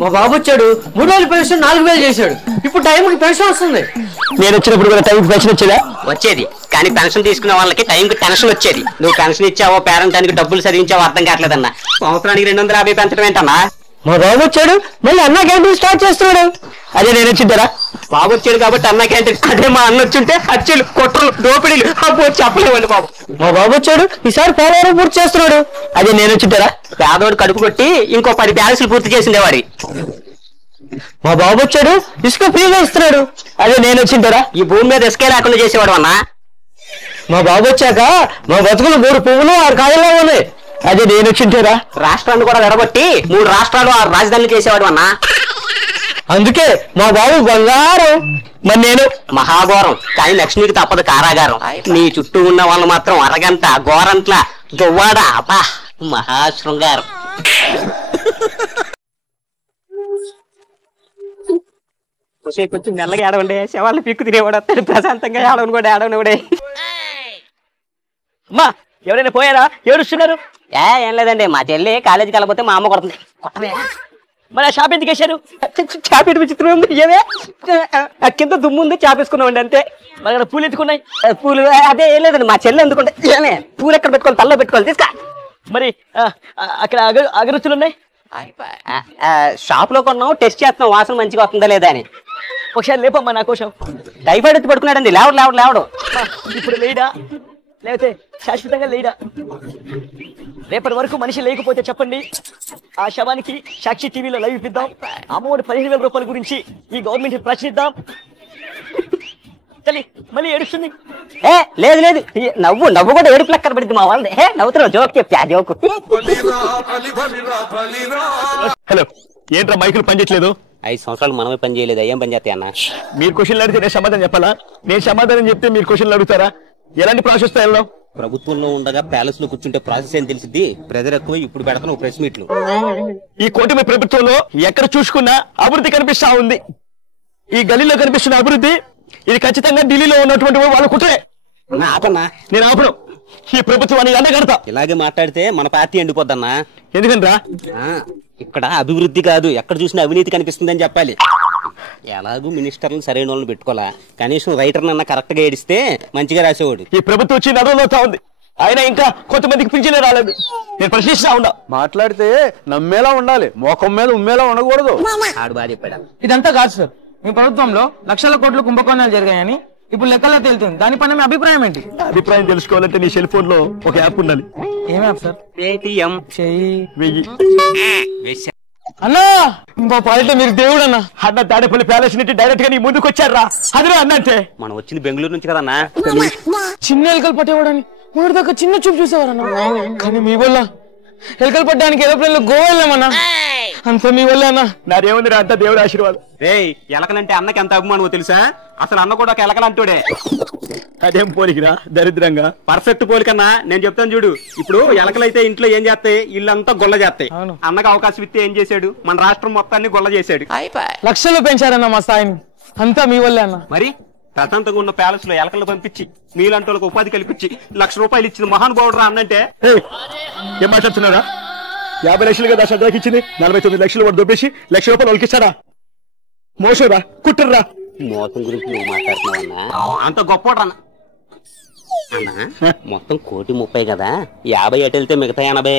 మా బాబు వచ్చాడు 3000 పెన్షన్ 4000 చేశాడు. ఇప్పుడు టైంకి పెన్షన్ వస్తుంది. నేను వచ్చినప్పుడు కూడా టైంకి పెన్షన్ వచ్చేదా? వచ్చేది, కానీ పెన్షన్ తీసుకునే వాళ్ళకి టైంకి టెన్షన్ వచ్చేది. నువ్వు పెన్షన్ ఇచ్చావో పేరెంటానికి డబ్బులు చదివించావో అర్థం కావట్లేదన్నా. సంవత్సరానికి 250 పెంచడం ఏంటన్నా? మా బాబు వచ్చాడు మళ్ళీ అన్న క్యాంటీన్ స్టార్ట్ చేస్తున్నాడు. అదే నేను వచ్చింటారా? బాబు వచ్చాడు కాబట్టి అన్న క్యాంటీన్. అదే మా అన్న వచ్చుంటే హత్యలు, కుట్రలు, దోపిడీలు అబ్బో చెప్పలేవండి బాబు. మా బాబు వచ్చాడు ఈసారి పోలవరం పూర్తి చేస్తున్నాడు. అదే నేను వచ్చింటారా? పేదోడు కడుపు కొట్టి ఇంకో 10 బ్యాలెన్స్లు పూర్తి చేసిండేవాడి. మా బాబు వచ్చాడు ఇసుక ఫ్రీగా ఇస్తున్నాడు. అదే నేను వచ్చింటారా? ఈ భూమి మీద ఇసుకే లేకుండా చేసేవాడు అన్న. మా బాబు వచ్చాక మా బతుకులు 3 పువ్వులు 6 కాయల్లో ఉన్నాయి. అదే నేను వచ్చింటారా? రాష్ట్రాన్ని కూడా విడగొట్టి 3 రాష్ట్రాలు 6 రాజధానులు చేసేవాడు అన్న. అందుకే మా బాబు బంగారం. మరి నేను మహాఘోరం, కానీ లక్ష్మికి తప్పదు కారాగారం. నీ చుట్టూ ఉన్న వాళ్ళు మాత్రం అరగంట గోరంట్ల దువ్వాడ అబ్బా మహాశృంగారం. కొంచెం మెల్లగా ఏడవండి, శవాళ్ళు పిక్కు తినేవాడు వస్తాడు. ప్రశాంతంగా ఏడవను కూడా ఏడవనివాడే. అమ్మా ఎవరైనా పోయారా? ఏడుస్తున్నారు? ఏం లేదండి, మా చెల్లి కాలేజీకి వెళ్ళకపోతే మా అమ్మ కొడుతుంది. కొట్టమే మరి షాప్ ఎందుకు వేశారు? చాపేటి విచిత్రం ఉంది. ఏమే కింద దుమ్ము ఉంది, చాపేసుకున్నామండి అంతే. మరి అక్కడ పూలు ఎత్తుకున్నాయి. పూలు అదే ఏం లేదండి, మా చెల్లి ఎందుకుంటే ఏమే పూలు ఎక్కడ పెట్టుకోవాలి, తల్లో పెట్టుకోవాలి. తీసుకా. మరి అక్కడ అగరత్తులు ఉన్నాయి. షాప్ లో కొన్నాం, టెస్ట్ చేస్తున్నాం వాసన మంచిగా వస్తుందా లేదా అని. ఒకసారి లేపమ్మా నా కోసం. టైఫాయిడ్ ఎత్తి పడుకున్నాడండి. లేవడు. ఇప్పుడు లేడా లేకపోతే శాశ్వతంగా లేడా? రేపటి వరకు మనిషి లేకపోతే చెప్పండి, ఆ శవానికి సాక్షి టీవీలో లైవ్ ఇప్పిద్దాం. అమ్మఒడి 15,000 రూపాయల గురించి ఈ గవర్నమెంట్ ప్రశ్నిద్దాం. తల్లి మళ్ళీ ఏడుస్తుంది. లేదు నవ్వు కూడా ఏడుపు లెక్కన పడింది మా వాళ్ళది. నవ్వుతున్నావు, జోక్ చెప్పా జోకు. హలో, ఏంట్రా మైకులు పనిచేయట్లేదు? 5 సంవత్సరాలు మనమే పని చేయలేదు, ఏం పని చేస్తాయి అన్న? మీరు క్వశ్చన్లు అడిగితే నేను సమాధానం చెప్పాలా? నేను సమాధానం చెప్తే మీరు క్వశ్చన్లు అడుగుతారా? ఎలాంటి ప్రాసెస్ తో ప్రభుత్వంలో ఉండగా ప్యాలెస్ లో కూర్చుంటే ప్రాసెస్ ఏం తెలిసింది? ప్రెజర్ ఎక్కువ. ఇప్పుడు పెడతాను ప్రెస్ మీట్లు. ఈ కూటమి ప్రభుత్వంలో ఎక్కడ చూసుకున్నా అభివృద్ధి కనిపిస్తా ఉంది. ఈ గలీలో కనిపిస్తున్న అభివృద్ధి ఇది ఖచ్చితంగా ఢిల్లీలో ఉన్నటువంటి వాళ్ళ కుట్రే. ఆపన్నా, నేను ఆపను. ఈ ప్రభుత్వాన్ని ఎండగడతా. ఇలాగే మాట్లాడితే మన పార్టీ ఎండిపోద్దన్నా. ఎందుకంటరా? ఇక్కడ అభివృద్ధి కాదు, ఎక్కడ చూసినా అవినీతి కనిపిస్తుందని చెప్పాలి. ఎలాగూ మినిస్టర్లు సరైన వాళ్ళని పెట్టుకోవాలా, కనీసం రైటర్ నన్న కరెక్ట్ గా ఏడిస్తే మంచిగా రాసేవాడు. ఈ ప్రభుత్వం వచ్చి నడవలోతా ఉంది, ఆయన ఇంకా కొంతమందికి పింఛనే రాలేదు. నేను ప్రశ్నిస్తా ఉండా. మాట్లాడితే నమ్మేలా ఉండాలి, మోకం మీద ఉమ్మేలా ఉండకూడదు. ఆడు బాగా చెప్పాడు. ఇదంతా కాదు సార్, మీ ప్రభుత్వంలో లక్షల కోట్ల కుంభకోణాలు జరిగాయని ఇప్పుడు లెక్కల్లో తేలుతుంది. దానిపైన మీ అభిప్రాయం ఏంటి? అభిప్రాయం తెలుసుకోవాలంటే నీ సెల్ ఫోన్ లో ఒక యాప్ ఉండాలి. ఏం యాప్ సార్? పేటిఎం. అన్నా ఇంకో పాలిట మీరు దేవుడు అన్న. అన్న తాడేపల్లి ప్యాలెస్ నుండి డైరెక్ట్ గా నీ ముందుకు వచ్చారా? అదిరా అన్న అంటే. మనం వచ్చింది బెంగళూరు నుంచి కదన్నా. చిన్న ఎలుకలు పట్టేవాడని మొదటి దాకా చిన్న చూపు చూసేవారన్నా, కానీ మీ వల్ల ఎలుకలు పట్టడానికి ఏరోప్లేన్ లో గోవా వెళ్ళామన్నా. అంత మీ వల్ల అన్న. నాదేముందిరా, అంత దేవుడి ఆశీర్వాదం. రేయ్, ఎలకలంటే అన్నకి ఎంత అభిమానమో తెలుసా? అసలు అన్న కూడా ఒక ఎలకలంటోడే. అదేం పోలికిరా దరిద్రంగా. పర్ఫెక్ట్ పోలికన్నా. నేను చెప్తాను చూడు. ఇప్పుడు ఎలకలైతే ఇంట్లో ఏం చేస్తాయి? ఇల్లంతా గొల్ల చేస్తాయి. అన్నకు అవకాశం ఇస్తే ఏం చేశాడు? మన రాష్ట్రం మొత్తాన్ని గొల్ల చేశాడు. లక్షలు పెంచారన్న మా స్థాయిని. అంతా మీ వల్లే అన్న. మరి ప్రశాంతంగా ఉన్న ప్యాలెస్ లో ఎలకలు పంపించి మీలాంటి వాళ్ళకి ఉపాధి కల్పించి ₹1,00,000 ఇచ్చిన మహానుభావుడు రా అన్నంటే ఏం మాట్లాడుతున్నారా? 50 లక్షలు కదా సదాకి ఇచ్చింది, 49 లక్షలు వాడు దొబ్బేసి ₹1,00,000 వాళ్ళకి ఇస్తారా? మోసరా, కుట్టర్రా. మోసం గురించి నువ్వు మాట్లాడుతున్నావన్నా? అంత గొప్ప అన్న మొత్తం 1,30,00,000 కదా, 50 అటు వెళ్తే మిగతా 80.